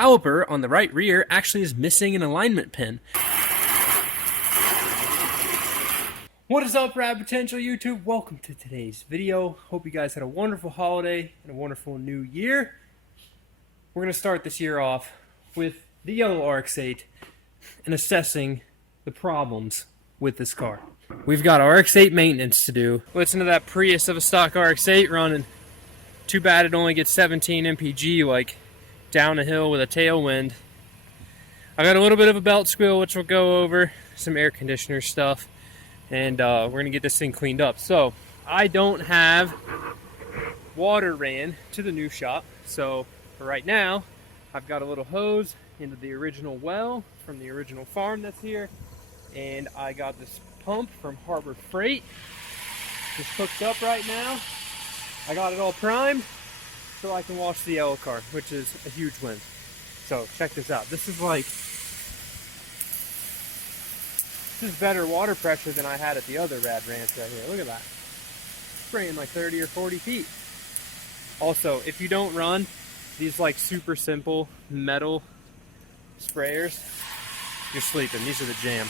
caliper on the right rear actually is missing an alignment pin. What is up, Rad Potential YouTube? Welcome to today's video. Hope you guys had a wonderful holiday and a wonderful new year. We're going to start this year off with the yellow RX8 and assessing the problems with this car. We've got RX8 maintenance to do. Listen to that Prius of a stock RX8 running. Too bad it only gets 17 mpg, like down a hill with a tailwind. I got a little bit of a belt squeal, which we'll go over, some air conditioner stuff, and we're gonna get this thing cleaned up. So I don't have water ran to the new shop, so for right now I've got a little hose into the original well from the original farm that's here, and I got this pump from Harbor Freight just hooked up right now. I got it all primed so I can wash the yellow car, which is a huge win. So check this out. This is better water pressure than I had at the other Rad Ranch right here. Look at that. Spraying like 30 or 40 feet. Also, if you don't run these like super simple metal sprayers, you're sleeping. These are the jam.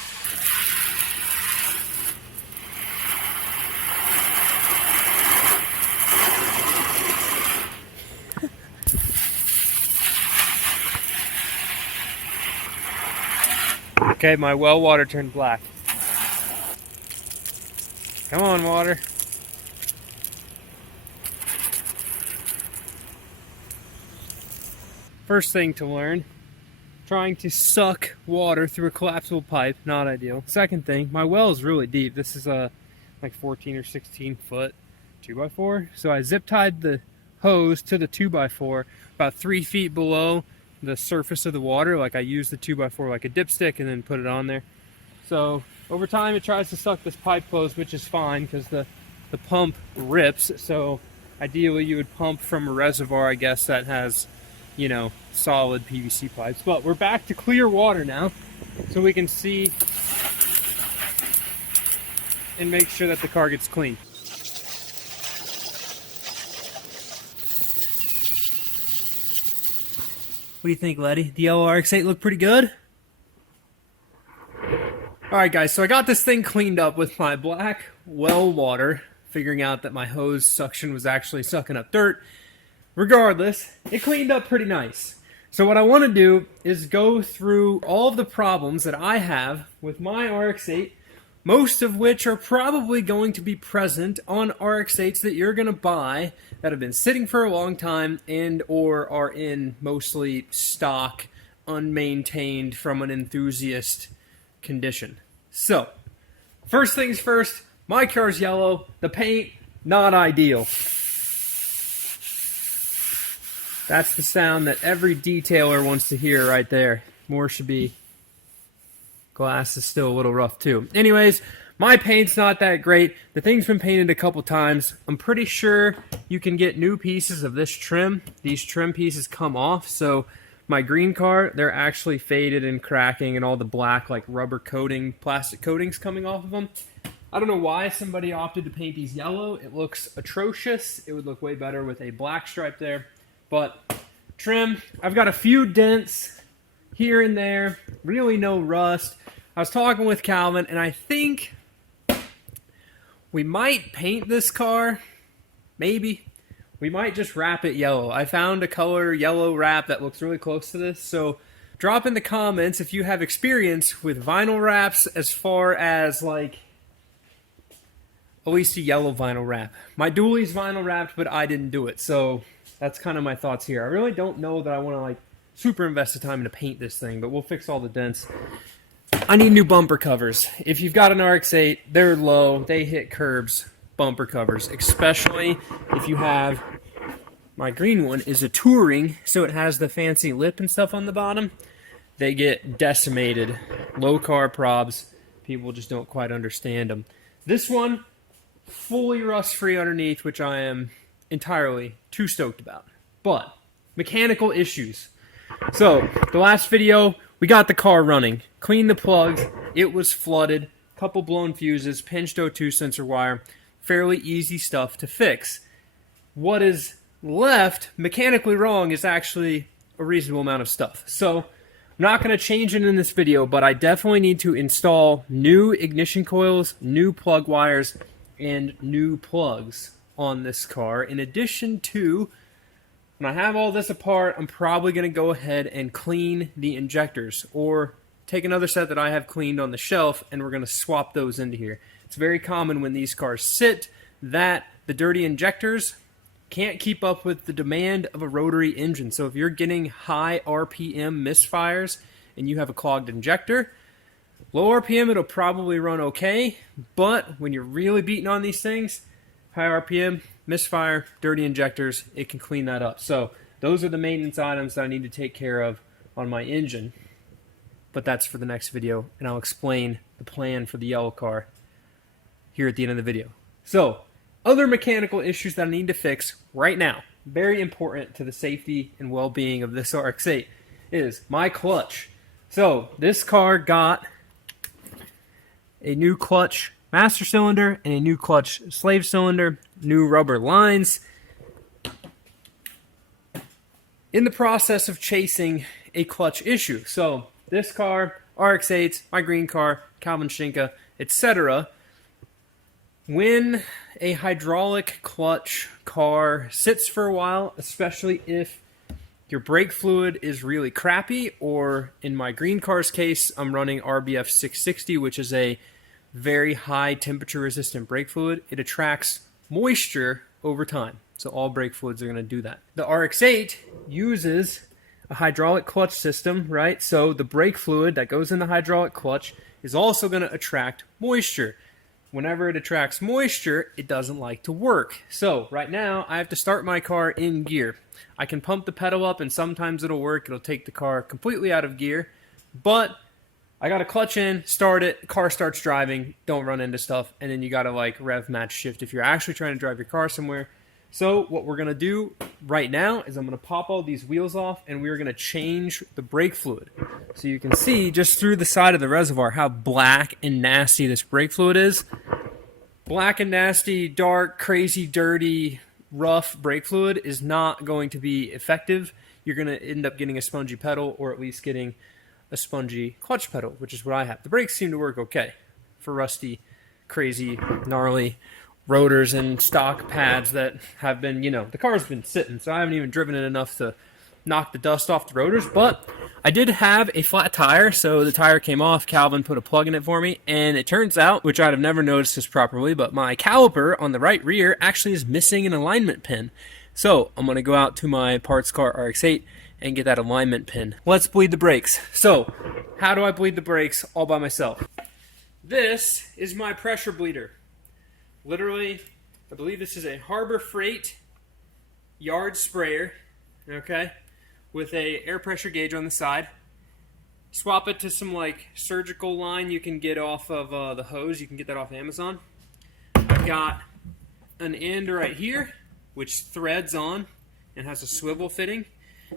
Okay, my well water turned black. Come on, water. First thing to learn, trying to suck water through a collapsible pipe, not ideal. Second thing, my well is really deep. This is a like 14 or 16 foot 2x4. So I zip tied the hose to the 2x4 about 3 feet below the surface of the water. Like I use the 2x4 like a dipstick and then put it on there. So over time it tries to suck this pipe closed, which is fine because the pump rips. So ideally you would pump from a reservoir, I guess, that has, you know, solid PVC pipes. But we're back to clear water now, so we can see and make sure that the car gets clean. What do you think, Letty? The yellow RX8 look pretty good? Alright guys, so I got this thing cleaned up with my black well water, figuring out that my hose suction was actually sucking up dirt. Regardless, it cleaned up pretty nice. So what I want to do is go through all of the problems that I have with my RX8, most of which are probably going to be present on RX8s that you're going to buy that have been sitting for a long time and or are in mostly stock, unmaintained from an enthusiast condition. So, first things first, my car's yellow, the paint, not ideal. That's the sound that every detailer wants to hear right there. More should be. Glass is still a little rough too. Anyways, my paint's not that great. The thing's been painted a couple times. I'm pretty sure you can get new pieces of this trim. These trim pieces come off. So my green car, they're actually faded and cracking and all the black like rubber coating, plastic coatings coming off of them. I don't know why somebody opted to paint these yellow. It looks atrocious. It would look way better with a black stripe there. But trim, I've got a few dents here and there, really no rust. I was talking with Calvin, and I think we might paint this car. Maybe. We might just wrap it yellow. I found a color yellow wrap that looks really close to this. So drop in the comments if you have experience with vinyl wraps as far as like at least a yellow vinyl wrap. My dually's vinyl wrapped, but I didn't do it. So that's kind of my thoughts here. I really don't know that I want to like super invest the time to paint this thing, but we'll fix all the dents. I need new bumper covers. If you've got an RX8, they're low, they hit curbs, bumper covers, especially if you have, my green one is a touring, so it has the fancy lip and stuff on the bottom. They get decimated. Low car probs, people just don't quite understand them. This one, fully rust-free underneath, which I am entirely too stoked about. But mechanical issues. So the last video, we got the car running, cleaned the plugs, it was flooded, couple blown fuses, pinched O2 sensor wire, fairly easy stuff to fix. What is left mechanically wrong is actually a reasonable amount of stuff. So I'm not going to change it in this video, but I definitely need to install new ignition coils, new plug wires, and new plugs on this car. In addition to, when I have all this apart, I'm probably going to go ahead and clean the injectors, or take another set that I have cleaned on the shelf, and we're going to swap those into here. It's very common when these cars sit that the dirty injectors can't keep up with the demand of a rotary engine. So if you're getting high RPM misfires and you have a clogged injector, low RPM it'll probably run okay, but when you're really beating on these things, high RPM, misfire, dirty injectors, it can clean that up. So those are the maintenance items that I need to take care of on my engine. But that's for the next video, and I'll explain the plan for the yellow car here at the end of the video. So, other mechanical issues that I need to fix right now, very important to the safety and well-being of this RX8, is my clutch. So, this car got a new clutch master cylinder and a new clutch slave cylinder, new rubber lines. In the process of chasing a clutch issue. So, this car, RX8s, my green car, Calvin Schinka, etc. When a hydraulic clutch car sits for a while, especially if your brake fluid is really crappy, or in my green car's case, I'm running RBF 660, which is a very high temperature resistant brake fluid, it attracts moisture over time. So all brake fluids are going to do that. The RX8 uses a hydraulic clutch system, right? So the brake fluid that goes in the hydraulic clutch is also going to attract moisture. Whenever it attracts moisture, it doesn't like to work. So right now, I have to start my car in gear. I can pump the pedal up and sometimes it'll work. It'll take the car completely out of gear. But I got to clutch in, start it, car starts driving, don't run into stuff, and then you got to like rev match shift if you're actually trying to drive your car somewhere. So what we're going to do right now is I'm going to pop all these wheels off and we're going to change the brake fluid. So you can see just through the side of the reservoir how black and nasty this brake fluid is. Black and nasty, dark, crazy, dirty, rough brake fluid is not going to be effective. You're going to end up getting a spongy pedal, or at least getting a spongy clutch pedal, which is what I have. The brakes seem to work okay for rusty, crazy, gnarly rotors and stock pads that have been, the car's been sitting, so I haven't even driven it enough to knock the dust off the rotors. But I did have a flat tire, so the tire came off. Calvin put a plug in it for me, and it turns out, which I'd have never noticed this properly, but my caliper on the right rear actually is missing an alignment pin. So I'm going to go out to my parts car RX8 and get that alignment pin. Let's bleed the brakes. So how do I bleed the brakes all by myself? This is my pressure bleeder. Literally, I believe this is a Harbor Freight yard sprayer, okay, with a air pressure gauge on the side. Swap it to some like surgical line you can get off of the hose. You can get that off Amazon. I've got an end right here, which threads on and has a swivel fitting.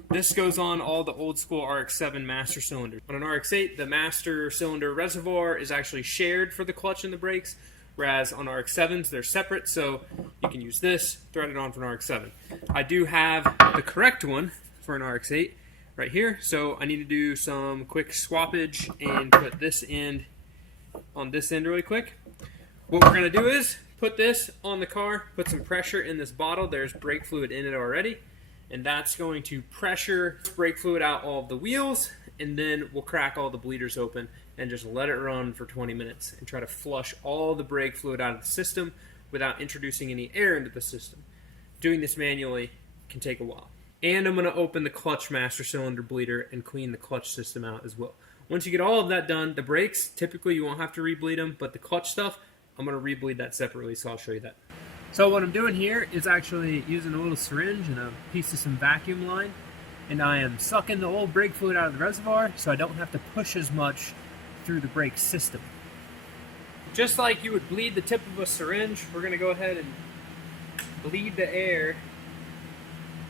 This goes on all the old school RX-7 master cylinders. On an RX-8, the master cylinder reservoir is actually shared for the clutch and the brakes, whereas on RX-7s, they're separate, so you can use this, thread it on for an RX-7. I do have the correct one for an RX-8 right here, so I need to do some quick swappage and put this end on this end really quick. What we're going to do is put this on the car, put some pressure in this bottle. There's brake fluid in it already, and that's going to pressure brake fluid out all of the wheels, and then we'll crack all the bleeders open and just let it run for 20 minutes and try to flush all the brake fluid out of the system without introducing any air into the system. Doing this manually can take a while. And I'm going to open the clutch master cylinder bleeder and clean the clutch system out as well. Once you get all of that done, the brakes, typically you won't have to rebleed them, but the clutch stuff, I'm going to rebleed that separately, so I'll show you that. So what I'm doing here is actually using a little syringe and a piece of some vacuum line, and I am sucking the old brake fluid out of the reservoir so I don't have to push as much through the brake system. Just like you would bleed the tip of a syringe, we're going to go ahead and bleed the air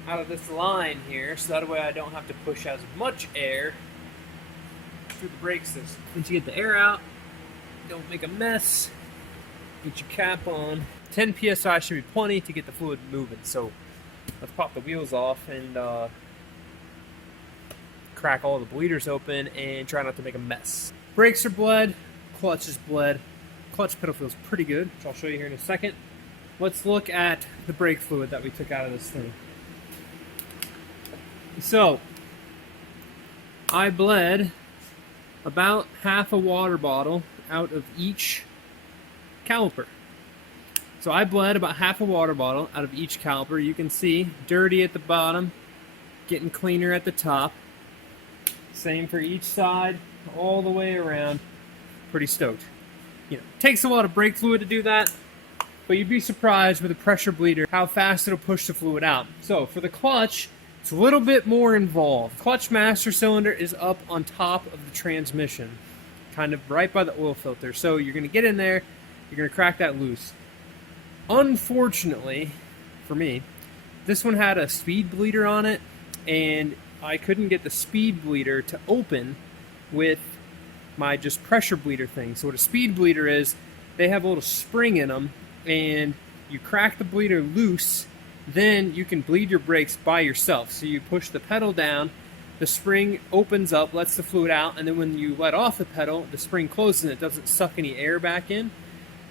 out of this line here, so that way I don't have to push as much air through the brake system. Once you get the air out, don't make a mess, get your cap on. 10 psi should be plenty to get the fluid moving, so let's pop the wheels off and crack all the bleeders open and try not to make a mess. Brakes are bled, clutch is bled. Clutch pedal feels pretty good, which I'll show you here in a second. Let's look at the brake fluid that we took out of this thing. So, I bled about half a water bottle out of each caliper. So I bled about half a water bottle out of each caliper. You can see dirty at the bottom, getting cleaner at the top. Same for each side, all the way around. Pretty stoked. You know, takes a lot of brake fluid to do that, but you'd be surprised with a pressure bleeder how fast it'll push the fluid out. So for the clutch, it's a little bit more involved. Clutch master cylinder is up on top of the transmission, kind of right by the oil filter. So you're going to get in there, you're going to crack that loose. Unfortunately, for me, this one had a speed bleeder on it, and I couldn't get the speed bleeder to open with my just pressure bleeder thing. So what a speed bleeder is, they have a little spring in them, and you crack the bleeder loose, then you can bleed your brakes by yourself. So you push the pedal down, the spring opens up, lets the fluid out, and then when you let off the pedal, the spring closes and it doesn't suck any air back in.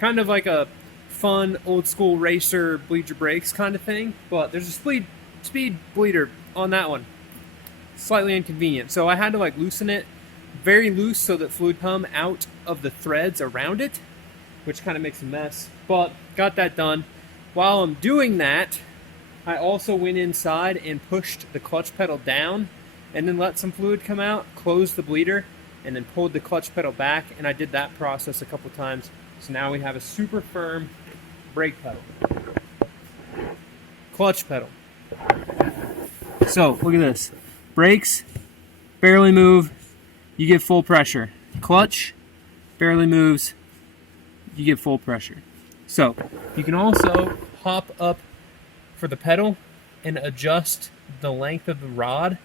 Kind of like a fun old school racer bleed your brakes kind of thing, but there's a speed bleeder on that one. Slightly inconvenient. So I had to like loosen it very loose so that fluid come out of the threads around it, which kind of makes a mess, but got that done. While I'm doing that, I also went inside and pushed the clutch pedal down and then let some fluid come out, closed the bleeder, and then pulled the clutch pedal back, and I did that process a couple times. So now we have a super firm brake pedal. Clutch pedal. So, look at this. Brakes, barely move, you get full pressure. Clutch, barely moves, you get full pressure. So, you can also hop up for the pedal and adjust the length of the rod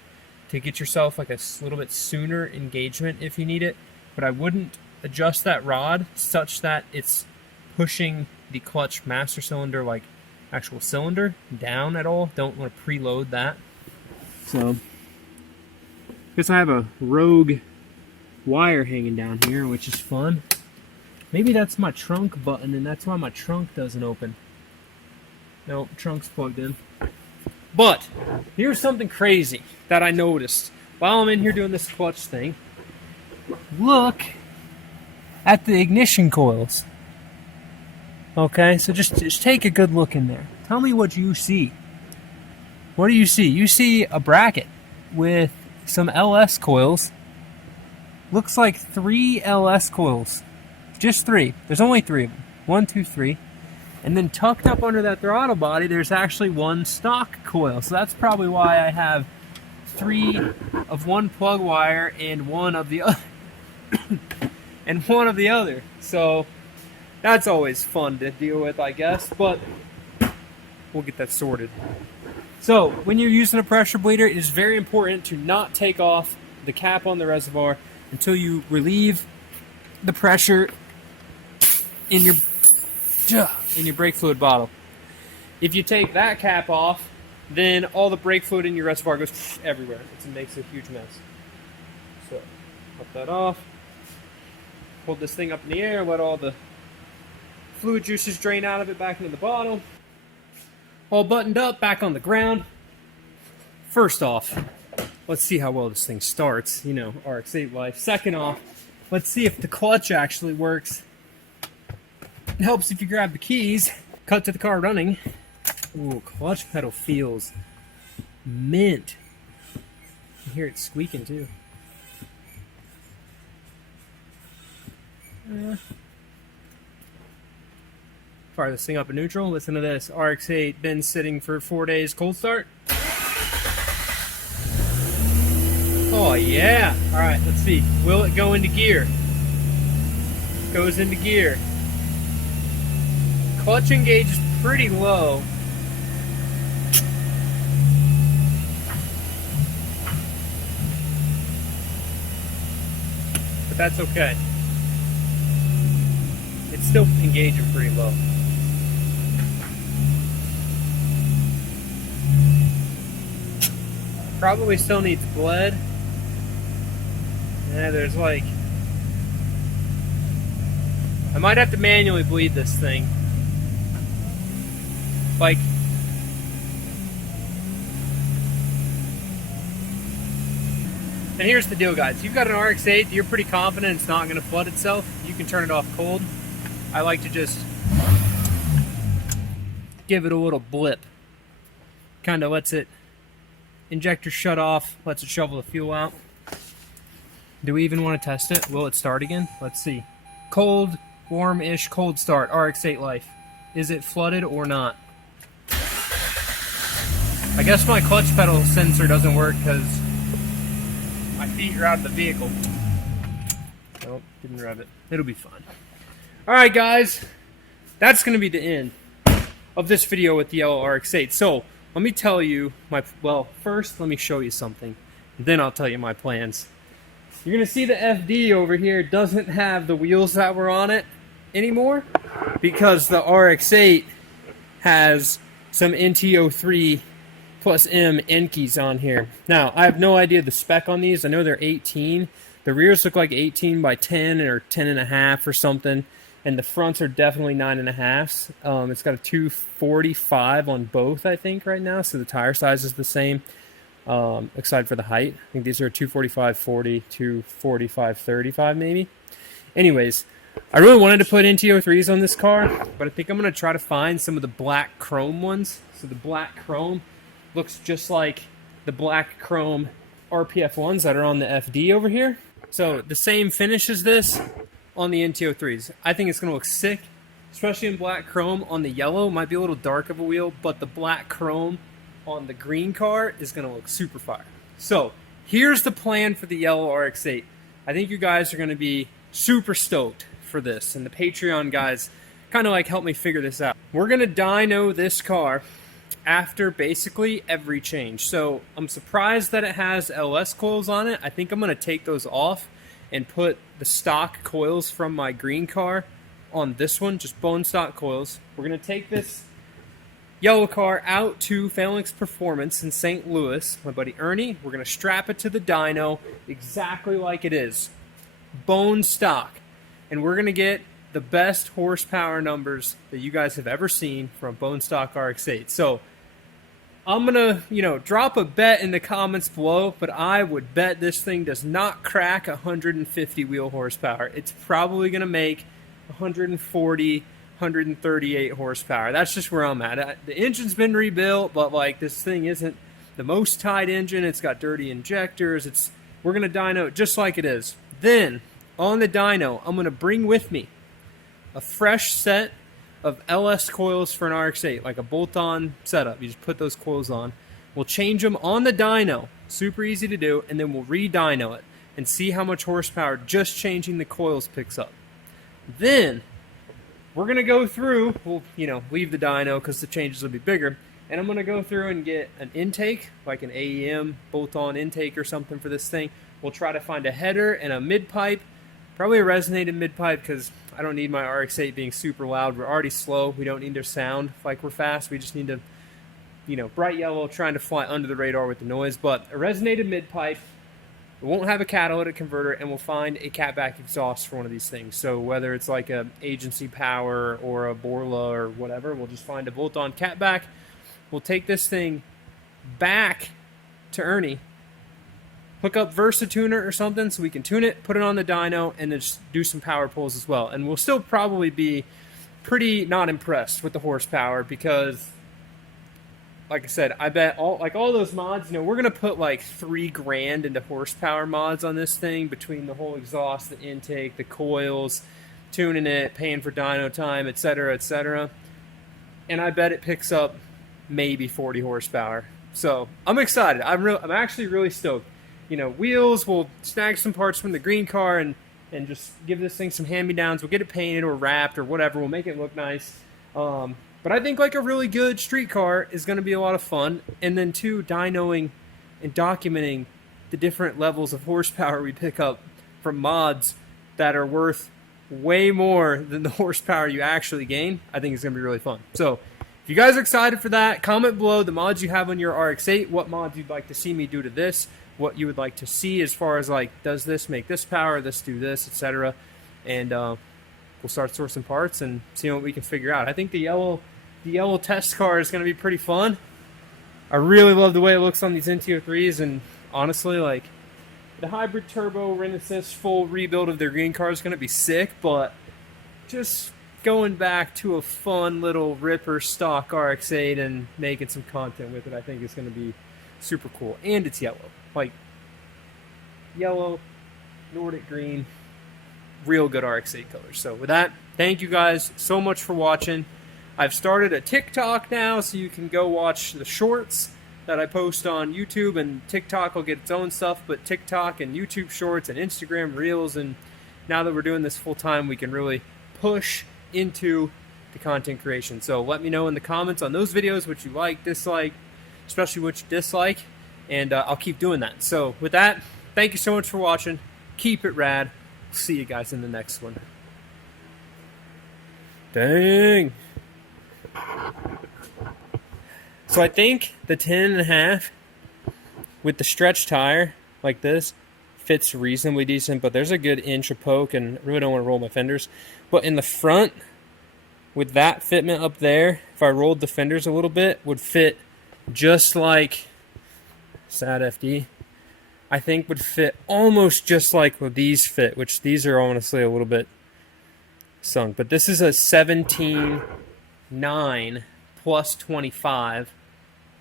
to get yourself like a little bit sooner engagement if you need it. But I wouldn't adjust that rod such that it's pushing the clutch master cylinder, like actual cylinder, down at all. Don't want to preload that. So, guess I have a rogue wire hanging down here, which is fun. Maybe that's my trunk button, and that's why my trunk doesn't open. No, trunk's plugged in. But here's something crazy that I noticed while I'm in here doing this clutch thing. Look at the ignition coils. Okay, so just take a good look in there. Tell me what you see. What do you see? You see a bracket with some LS coils. Looks like 3 LS coils. Just 3. There's only 3 of them. 1, 2, 3. And then tucked up under that throttle body, there's actually 1 stock coil. So that's probably why I have 3 of one plug wire and 1 of the other. And 1 of the other. So that's always fun to deal with, I guess, but we'll get that sorted. So, when you're using a pressure bleeder, it is very important to not take off the cap on the reservoir until you relieve the pressure in your brake fluid bottle. If you take that cap off, then all the brake fluid in your reservoir goes everywhere. It makes a huge mess. So, pop that off. Hold this thing up in the air, let all the fluid juices drain out of it back into the bottle. All buttoned up, back on the ground. First off, let's see how well this thing starts. You know, RX8 life. Second off, let's see if the clutch actually works. It helps if you grab the keys, cut to the car running. Ooh, clutch pedal feels mint. You hear it squeaking too. Fire this thing up in neutral. Listen to this. RX8 been sitting for 4 days. Cold start. Oh yeah. All right. Let's see. Will it go into gear? Goes into gear. Clutch engage is pretty low. But that's okay. It's still engaging pretty low. Probably still needs bled, Yeah, there's like... I might have to manually bleed this thing. Like... And here's the deal, guys. You've got an RX8, you're pretty confident it's not going to flood itself. You can turn it off cold. I like to just give it a little blip. Kind of lets it, injector shut off, lets it shovel the fuel out. Do we even want to test it? Will it start again? Let's see. Cold, warm-ish, cold start, RX8 life. Is it flooded or not? I guess my clutch pedal sensor doesn't work because my feet are out of the vehicle. Nope, didn't rev it. It'll be fine. Alright guys, that's going to be the end of this video with the yellow RX8. So, let me tell you well, first let me show you something. Then I'll tell you my plans. You're going to see the FD over here doesn't have the wheels that were on it anymore because the RX8 has some NT03 plus M Enkis on here. Now, I have no idea the spec on these. I know they're 18. The rears look like 18 by 10 or 10.5 or something. And the fronts are definitely 9.5s. It's got a 245 on both, I think, right now. So the tire size is the same, except for the height. I think these are 245/40, 245/35 maybe. Anyways, I really wanted to put NT03s on this car, but I think I'm going to try to find some of the black chrome ones. So the black chrome looks just like the black chrome RPF ones that are on the FD over here. So the same finish as this on the NT03s. I think it's going to look sick, especially in black chrome. On the yellow, might be a little dark of a wheel, but the black chrome on the green car is going to look super fire. So here's the plan for the yellow RX8. I think you guys are going to be super stoked for this, and the Patreon guys kind of like helped me figure this out. We're going to dyno this car after basically every change. So I'm surprised that it has LS coils on it. I think I'm going to take those off and put the stock coils from my green car on this one, just bone stock coils. We're going to take this yellow car out to Phalanx Performance in St. Louis. My buddy Ernie, we're going to strap it to the dyno exactly like it is. Bone stock. And we're going to get the best horsepower numbers that you guys have ever seen from bone stock RX8. So I'm going to, drop a bet in the comments below, but I would bet this thing does not crack 150 wheel horsepower. It's probably going to make 140, 138 horsepower. That's just where I'm at. The engine's been rebuilt, but this thing isn't the most tight engine. It's got dirty injectors. We're going to dyno it just like it is. Then, on the dyno, I'm going to bring with me a fresh set of LS coils for an RX8, like a bolt-on setup. You just put those coils on. We'll change them on the dyno, super easy to do, and then we'll re-dyno it and see how much horsepower just changing the coils picks up. Then we're going to go through, we'll leave the dyno because the changes will be bigger, and I'm going to go through and get an intake, like an AEM bolt-on intake or something for this thing. We'll try to find a header and a mid-pipe, probably a resonated mid-pipe because I don't need my RX8 being super loud. We're already slow. We don't need to sound like we're fast. We just need to, bright yellow, trying to fly under the radar with the noise. But a resonated mid-pipe, it won't have a catalytic converter, and we'll find a catback exhaust for one of these things. So whether it's like a agency power or a Borla or whatever, we'll just find a bolt-on catback. We'll take this thing back to Ernie, hook up VersaTuner or something so we can tune it, put it on the dyno, and then just do some power pulls as well. And we'll still probably be pretty not impressed with the horsepower because, like I said, I bet all those mods, we're going to put like $3,000 into horsepower mods on this thing between the whole exhaust, the intake, the coils, tuning it, paying for dyno time, etc., etc. And I bet it picks up maybe 40 horsepower. So I'm excited. I'm actually really stoked. Wheels, we'll snag some parts from the green car and just give this thing some hand-me-downs. We'll get it painted or wrapped or whatever. We'll make it look nice. But I think a really good street car is going to be a lot of fun. And then too, dynoing and documenting the different levels of horsepower we pick up from mods that are worth way more than the horsepower you actually gain, I think it's going to be really fun. So if you guys are excited for that, comment below the mods you have on your RX8, what mods you'd like to see me do to this. what you would like to see as far as like, does this make this power, this do this, etc. And we'll start sourcing parts and seeing what we can figure out. I think the yellow test car is going to be pretty fun. I really love the way it looks on these NT03s, and honestly, like, the hybrid turbo Renaissance full rebuild of their green car is going to be sick, but just going back to a fun little ripper stock RX8 and making some content with it, I think is going to be super cool. And it's yellow. Like, yellow, Nordic green, real good RX8 colors. So with that, thank you guys so much for watching. I've started a TikTok now, so you can go watch the shorts that I post on YouTube, and TikTok will get its own stuff, but TikTok and YouTube shorts and Instagram reels, and now that we're doing this full time, we can really push into the content creation. So let me know in the comments on those videos what you like, dislike, especially what you dislike, and I'll keep doing that. So with that, thank you so much for watching. Keep it rad. See you guys in the next one. Dang. So I think the 10.5 with the stretch tire like this fits reasonably decent, but there's a good inch of poke, and I really don't want to roll my fenders. But in the front, with that fitment up there, if I rolled the fenders a little bit, would fit just like Sad FD. I think would fit almost just like what these fit, which these are honestly a little bit sunk. But this is a 17.9 plus 25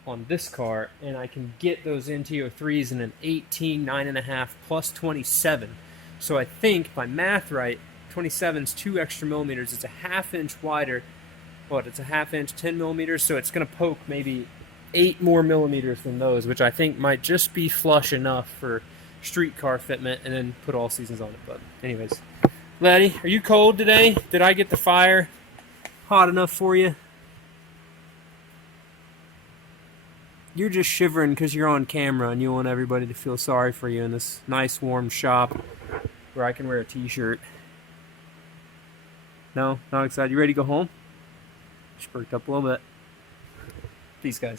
on this car, and I can get those NT03s in an 18 9.5 plus 27. So I think, if my math right, 27 is 2 extra millimeters. It's a ½ inch wider. What? It's a ½ inch, 10 millimeters. So it's going to poke maybe 8 more millimeters than those, which I think might just be flush enough for street car fitment, and then put all seasons on it. But anyways, Laddie, are you cold today? Did I get the fire hot enough for you? You're just shivering because you're on camera and you want everybody to feel sorry for you in this nice warm shop where I can wear a t-shirt. No? Not excited? You ready to go home? Just perked up a little bit. Peace, guys.